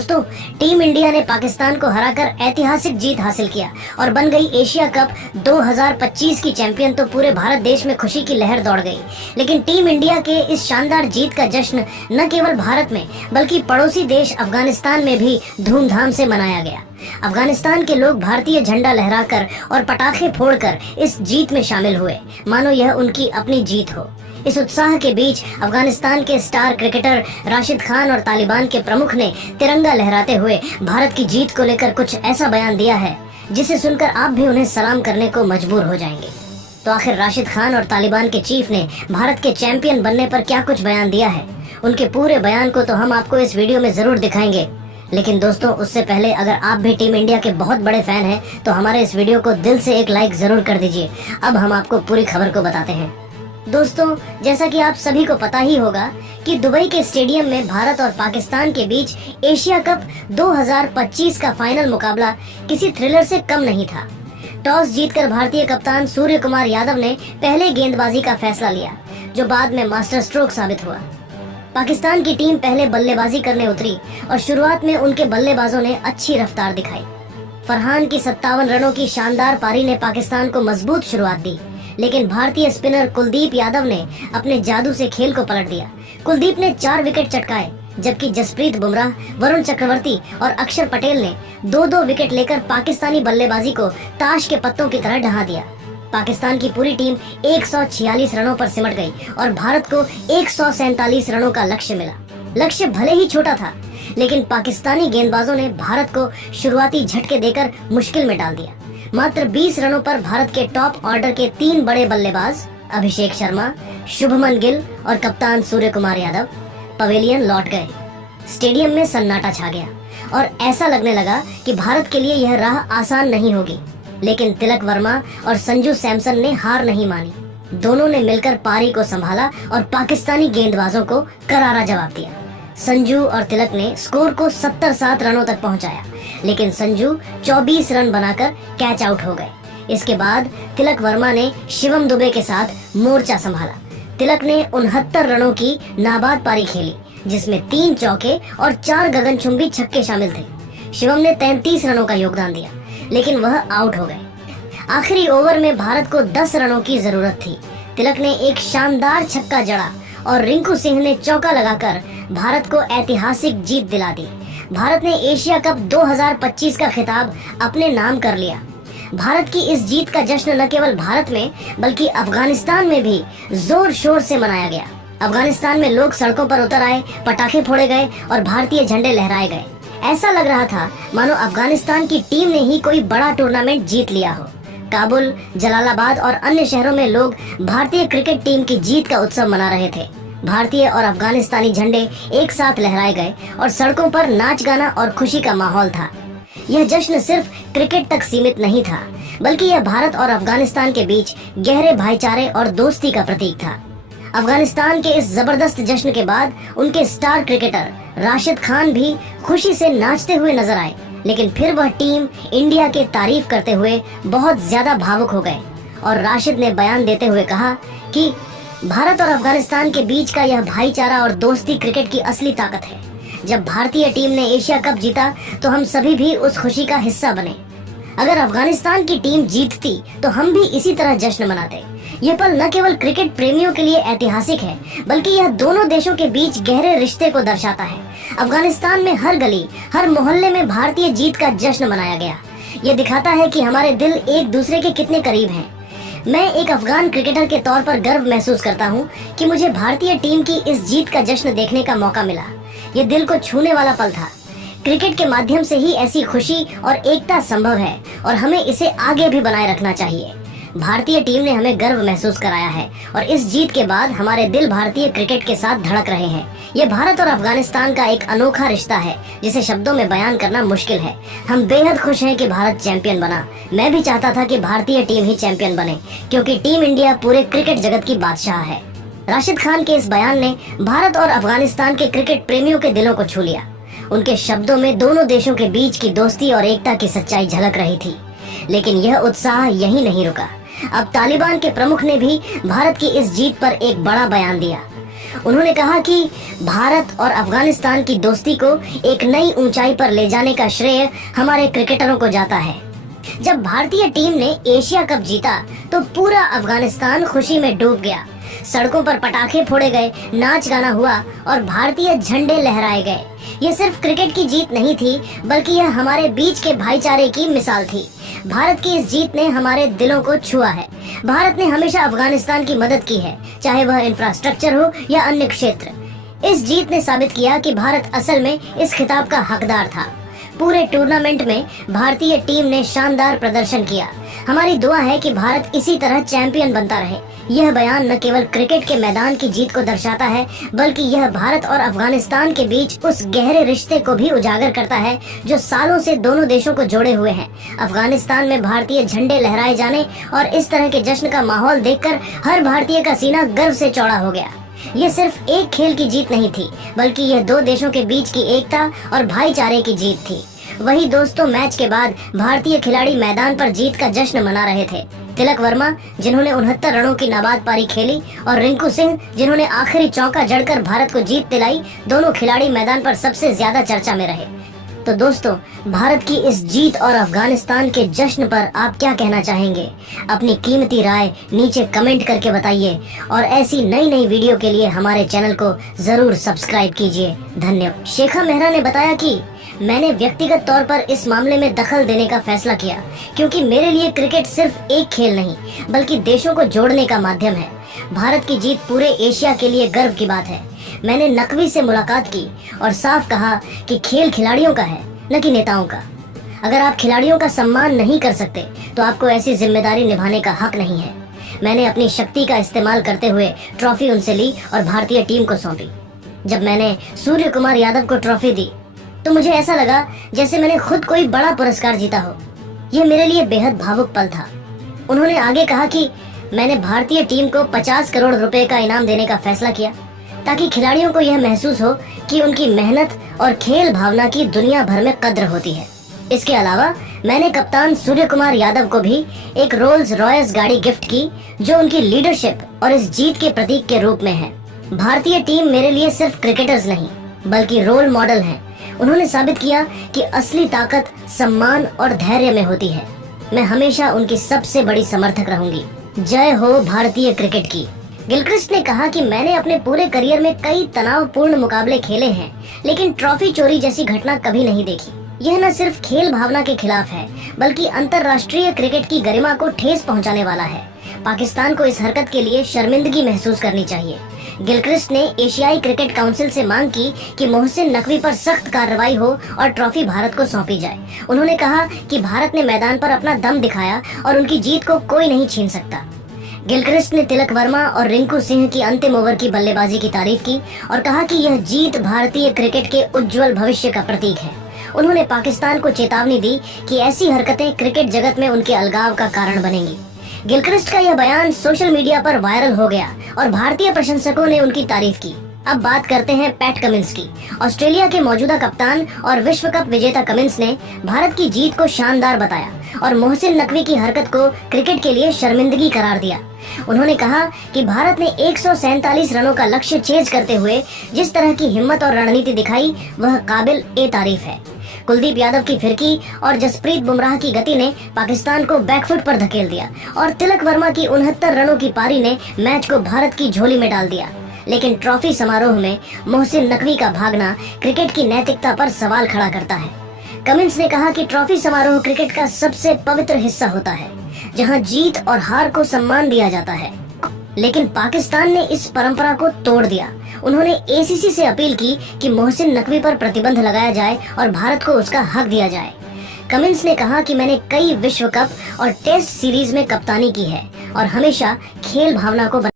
दोस्तों, team India ने पाकिस्तान को हराकर ऐतिहासिक जीत हासिल किया और बन गई एशिया कप 2025 की चैंपियन। तो पूरे भारत देश में खुशी की लहर दौड़ गई। लेकिन टीम इंडिया के इस शानदार जीत का जश्न न केवल भारत में बल्कि पड़ोसी देश अफगानिस्तान में भी धूमधाम से मनाया गया। अफगानिस्तान के लोग भारतीय झंडा लहराकर और पटाखे फोड़कर इस जीत में शामिल हुए, मानो यह उनकी अपनी जीत हो। इस उत्साह के बीच अफगानिस्तान के स्टार क्रिकेटर राशिद खान और तालिबान के प्रमुख ने तिरंगा लहराते हुए भारत की जीत को लेकर कुछ ऐसा बयान दिया है जिसे सुनकर आप भी उन्हें सलाम करने को मजबूर हो जाएंगे। तो आखिर राशिद खान और तालिबान के चीफ ने भारत के चैंपियन बनने पर क्या कुछ बयान दिया है, उनके पूरे बयान को तो हम आपको इस वीडियो में जरूर दिखाएंगे। लेकिन दोस्तों, उससे पहले अगर आप भी टीम इंडिया के बहुत बड़े फैन हैं तो हमारे इस वीडियो को दिल से एक लाइक जरूर कर दीजिए। अब हम आपको पूरी खबर को बताते हैं। दोस्तों, जैसा कि आप सभी को पता ही होगा कि दुबई के स्टेडियम में भारत और पाकिस्तान के बीच एशिया कप 2025 का फाइनल मुकाबला किसी थ्रिलर से कम नहीं था। टॉस जीतकर भारतीय कप्तान सूर्य कुमार यादव ने पहले गेंदबाजी का फैसला लिया, जो बाद में मास्टर स्ट्रोक साबित हुआ। पाकिस्तान की टीम पहले बल्लेबाजी करने उतरी और शुरुआत में उनके बल्लेबाजों ने अच्छी रफ्तार दिखाई। फरहान की 57 रनों की शानदार पारी ने पाकिस्तान को मजबूत शुरुआत दी, लेकिन भारतीय स्पिनर कुलदीप यादव ने अपने जादू से खेल को पलट दिया। कुलदीप ने 4 विकेट चटकाए, जबकि जसप्रीत बुमराह, वरुण चक्रवर्ती और अक्षर पटेल ने 2-2 विकेट लेकर पाकिस्तानी बल्लेबाजी को ताश के पत्तों की तरह ढहा दिया। पाकिस्तान की पूरी टीम 146 रनों पर सिमट गई और भारत को 147 रनों का लक्ष्य मिला। लक्ष्य भले ही छोटा था, लेकिन पाकिस्तानी गेंदबाजों ने भारत को शुरुआती झटके देकर मुश्किल में डाल दिया। मात्र 20 रनों पर भारत के टॉप ऑर्डर के 3 बड़े बल्लेबाज अभिषेक शर्मा, शुभमन गिल और कप्तान सूर्य कुमार यादव पवेलियन लौट गए। स्टेडियम में सन्नाटा छा गया और ऐसा लगने लगा कि भारत के लिए यह राह आसान नहीं होगी। लेकिन तिलक वर्मा और संजू सैमसन ने हार नहीं मानी। दोनों ने मिलकर पारी को संभाला और पाकिस्तानी गेंदबाजों को करारा जवाब दिया। संजू और तिलक ने स्कोर को 77 रनों तक पहुंचाया, लेकिन संजू 24 रन बनाकर कैच आउट हो गए। इसके बाद तिलक वर्मा ने शिवम दुबे के साथ मोर्चा संभाला। तिलक ने 69 रनों की नाबाद पारी खेली, जिसमें 3 चौके और 4 गगनचुंबी छक्के शामिल थे। शिवम ने 33 रनों का योगदान दिया, लेकिन वह आउट हो गए। आखिरी ओवर में भारत को 10 रनों की जरूरत थी। तिलक ने एक शानदार छक्का जड़ा और रिंकू सिंह ने चौका लगाकर भारत को ऐतिहासिक जीत दिला दी। भारत ने एशिया कप 2025 का खिताब अपने नाम कर लिया। भारत की इस जीत का जश्न न केवल भारत में बल्कि अफगानिस्तान में भी जोर शोर से मनाया गया। अफगानिस्तान में लोग सड़कों पर उतर आए, पटाखे फोड़े गए और भारतीय झंडे लहराए गए। ऐसा लग रहा था मानो अफगानिस्तान की टीम ने ही कोई बड़ा टूर्नामेंट जीत लिया हो। काबुल, जलालाबाद और अन्य शहरों में लोग भारतीय क्रिकेट टीम की जीत का उत्सव मना रहे थे। भारतीय और अफगानिस्तानी झंडे एक साथ लहराए गए और सड़कों पर नाच गाना और खुशी का माहौल था। यह जश्न सिर्फ क्रिकेट तक सीमित नहीं था, बल्कि यह भारत और अफगानिस्तान के बीच गहरे भाईचारे और दोस्ती का प्रतीक था। अफगानिस्तान के इस जबरदस्त जश्न के बाद उनके स्टार क्रिकेटर राशिद खान भी खुशी से नाचते हुए नजर आए, लेकिन फिर वह टीम इंडिया के तारीफ करते हुए बहुत ज्यादा भावुक हो गए और राशिद ने बयान देते हुए कहा कि भारत और अफगानिस्तान के बीच का यह भाईचारा और दोस्ती क्रिकेट की असली ताकत है। जब भारतीय टीम ने एशिया कप जीता तो हम सभी भी उस खुशी का हिस्सा बने। अगर अफगानिस्तान की टीम जीतती तो हम भी इसी तरह जश्न मनाते। यह पल न केवल क्रिकेट प्रेमियों के लिए ऐतिहासिक है, बल्कि यह दोनों देशों के बीच गहरे रिश्ते को दर्शाता है। अफगानिस्तान में हर गली, हर मोहल्ले में भारतीय जीत का जश्न मनाया गया। यह दिखाता है कि हमारे दिल एक दूसरे के कितने करीब हैं। मैं एक अफगान क्रिकेटर के तौर पर गर्व महसूस करता हूं कि मुझे भारतीय टीम की इस जीत का जश्न देखने का मौका मिला। यह दिल को छूने वाला पल था। क्रिकेट के माध्यम से ही ऐसी खुशी और एकता संभव है और हमें इसे आगे भी बनाए रखना चाहिए। भारतीय टीम ने हमें गर्व महसूस कराया है और इस जीत के बाद हमारे दिल भारतीय क्रिकेट के साथ धड़क रहे हैं। ये भारत और अफगानिस्तान का एक अनोखा रिश्ता है जिसे शब्दों में बयान करना मुश्किल है। हम बेहद खुश हैं कि भारत चैंपियन बना। मैं भी चाहता था कि भारतीय टीम ही चैंपियन बने, क्योंकि टीम इंडिया पूरे क्रिकेट जगत की बादशाह है। राशिद खान के इस बयान ने भारत और अफगानिस्तान के क्रिकेट प्रेमियों के दिलों को छू लिया। उनके शब्दों में दोनों देशों के बीच की दोस्ती और एकता की सच्चाई झलक रही थी। लेकिन यह उत्साह यहीं नहीं रुका। अब तालिबान के प्रमुख ने भी भारत की इस जीत पर एक बड़ा बयान दिया। उन्होंने कहा कि भारत और अफगानिस्तान की दोस्ती को एक नई ऊंचाई पर ले जाने का श्रेय हमारे क्रिकेटरों को जाता है। जब भारतीय टीम ने एशिया कप जीता तो पूरा अफगानिस्तान खुशी में डूब गया। सड़कों पर पटाखे फोड़े गए, नाच गाना हुआ और भारतीय झंडे लहराए गए। ये सिर्फ क्रिकेट की जीत नहीं थी, बल्कि यह हमारे बीच के भाईचारे की मिसाल थी। भारत की इस जीत ने हमारे दिलों को छुआ है। भारत ने हमेशा अफगानिस्तान की मदद की है, चाहे वह इंफ्रास्ट्रक्चर हो या अन्य क्षेत्र। इस जीत ने साबित किया कि भारत असल में इस खिताब का हकदार था। पूरे टूर्नामेंट में भारतीय टीम ने शानदार प्रदर्शन किया। हमारी दुआ है कि भारत इसी तरह चैंपियन बनता रहे। यह बयान न केवल क्रिकेट के मैदान की जीत को दर्शाता है, बल्कि यह भारत और अफगानिस्तान के बीच उस गहरे रिश्ते को भी उजागर करता है जो सालों से दोनों देशों को जोड़े हुए हैं। अफगानिस्तान में भारतीय झंडे लहराए जाने और इस तरह के जश्न का माहौल देखकर हर भारतीय का सीना गर्व से चौड़ा हो गया। ये सिर्फ एक खेल की जीत नहीं थी, बल्कि यह दो देशों के बीच की एकता और भाईचारे की जीत थी। वही दोस्तों, मैच के बाद भारतीय खिलाड़ी मैदान पर जीत का जश्न मना रहे थे। तिलक वर्मा, जिन्होंने 69 रनों की नाबाद पारी खेली, और रिंकू सिंह, जिन्होंने आखिरी चौका जड़कर भारत को जीत दिलाई, दोनों खिलाड़ी मैदान पर सबसे ज्यादा चर्चा में रहे। तो दोस्तों, भारत की इस जीत और अफगानिस्तान के जश्न पर आप क्या कहना चाहेंगे? अपनी कीमती राय नीचे कमेंट करके बताइए और ऐसी नई नई वीडियो के लिए हमारे चैनल को जरूर सब्सक्राइब कीजिए। धन्यवाद। शेखा मेहरा ने बताया कि मैंने व्यक्तिगत तौर पर इस मामले में दखल देने का फैसला किया, क्योंकि मेरे लिए क्रिकेट सिर्फ एक खेल नहीं, बल्कि देशों को जोड़ने का माध्यम है। भारत की जीत पूरे एशिया के लिए गर्व की बात है। मैंने नकवी से मुलाकात की और साफ कहा कि खेल खिलाड़ियों का है, न कि नेताओं का। अगर आप खिलाड़ियों का सम्मान नहीं कर सकते तो आपको ऐसी जिम्मेदारी निभाने का हक नहीं है। मैंने अपनी शक्ति का इस्तेमाल करते हुए ट्रॉफी उनसे ली और भारतीय टीम को सौंपी। जब मैंने सूर्य कुमार यादव को ट्रॉफी दी तो मुझे ऐसा लगा जैसे मैंने खुद कोई बड़ा पुरस्कार जीता हो। यह मेरे लिए बेहद भावुक पल था। उन्होंने आगे कहा कि मैंने भारतीय टीम को 50 करोड़ रुपए का इनाम देने का फैसला किया, ताकि खिलाड़ियों को यह महसूस हो कि उनकी मेहनत और खेल भावना की दुनिया भर में कद्र होती है। इसके अलावा मैंने कप्तान सूर्य कुमार यादव को भी एक रोल्स रॉयस गाड़ी गिफ्ट की, जो उनकी लीडरशिप और इस जीत के प्रतीक के रूप में है। भारतीय टीम मेरे लिए सिर्फ क्रिकेटर्स नहीं, बल्कि रोल मॉडल हैं। उन्होंने साबित किया कि असली ताकत सम्मान और धैर्य में होती है। मैं हमेशा उनकी सबसे बड़ी समर्थक रहूंगी। जय हो भारतीय क्रिकेट की। गिलक्रिस्ट ने कहा कि मैंने अपने पूरे करियर में कई तनावपूर्ण मुकाबले खेले हैं, लेकिन ट्रॉफी चोरी जैसी घटना कभी नहीं देखी। यह न सिर्फ खेल भावना के खिलाफ है, बल्कि अंतर्राष्ट्रीय क्रिकेट की गरिमा को ठेस पहुंचाने वाला है। पाकिस्तान को इस हरकत के लिए शर्मिंदगी महसूस करनी चाहिए। गिलक्रिस्ट ने एशियाई क्रिकेट काउंसिल से मांग की कि मोहसिन नकवी पर सख्त कार्रवाई हो और ट्रॉफी भारत को सौंपी जाए। उन्होंने कहा कि भारत ने मैदान पर अपना दम दिखाया और उनकी जीत को कोई नहीं छीन सकता। गिलक्रिस्ट ने तिलक वर्मा और रिंकू सिंह की अंतिम ओवर की बल्लेबाजी की तारीफ की और कहा कि यह जीत भारतीय क्रिकेट के उज्जवल भविष्य का प्रतीक है। उन्होंने पाकिस्तान को चेतावनी दी कि ऐसी हरकतें क्रिकेट जगत में उनके अलगाव का कारण बनेंगी। गिलक्रिस्ट का यह बयान सोशल मीडिया पर वायरल हो गया और भारतीय प्रशंसकों ने उनकी तारीफ की। अब बात करते हैं पैट कमिंस की। ऑस्ट्रेलिया के मौजूदा कप्तान और विश्व कप विजेता कमिंस ने भारत की जीत को शानदार बताया और मोहसिन नकवी की हरकत को क्रिकेट के लिए शर्मिंदगी करार दिया। उन्होंने कहा कि भारत ने 147 रनों का लक्ष्य चेज करते हुए जिस तरह की हिम्मत और रणनीति दिखाई, वह काबिल ए तारीफ है। कुलदीप यादव की फिरकी और जसप्रीत बुमराह की गति ने पाकिस्तान को बैकफुट पर धकेल दिया और तिलक वर्मा की 69 रनों की पारी ने मैच को भारत की झोली में डाल दिया। लेकिन ट्रॉफी समारोह में मोहसिन नकवी का भागना क्रिकेट की नैतिकता पर सवाल खड़ा करता है। कमिंस ने कहा कि ट्रॉफी समारोह क्रिकेट का सबसे पवित्र हिस्सा होता है, जहां जीत और हार को सम्मान दिया जाता है। लेकिन पाकिस्तान ने इस परंपरा को तोड़ दिया। उन्होंने एसीसी से अपील की कि मोहसिन नकवी पर प्रतिबंध लगाया जाए और भारत को उसका हक दिया जाए। कमिंस ने कहा कि मैंने कई विश्व कप और टेस्ट सीरीज में कप्तानी की है और हमेशा खेल भावना को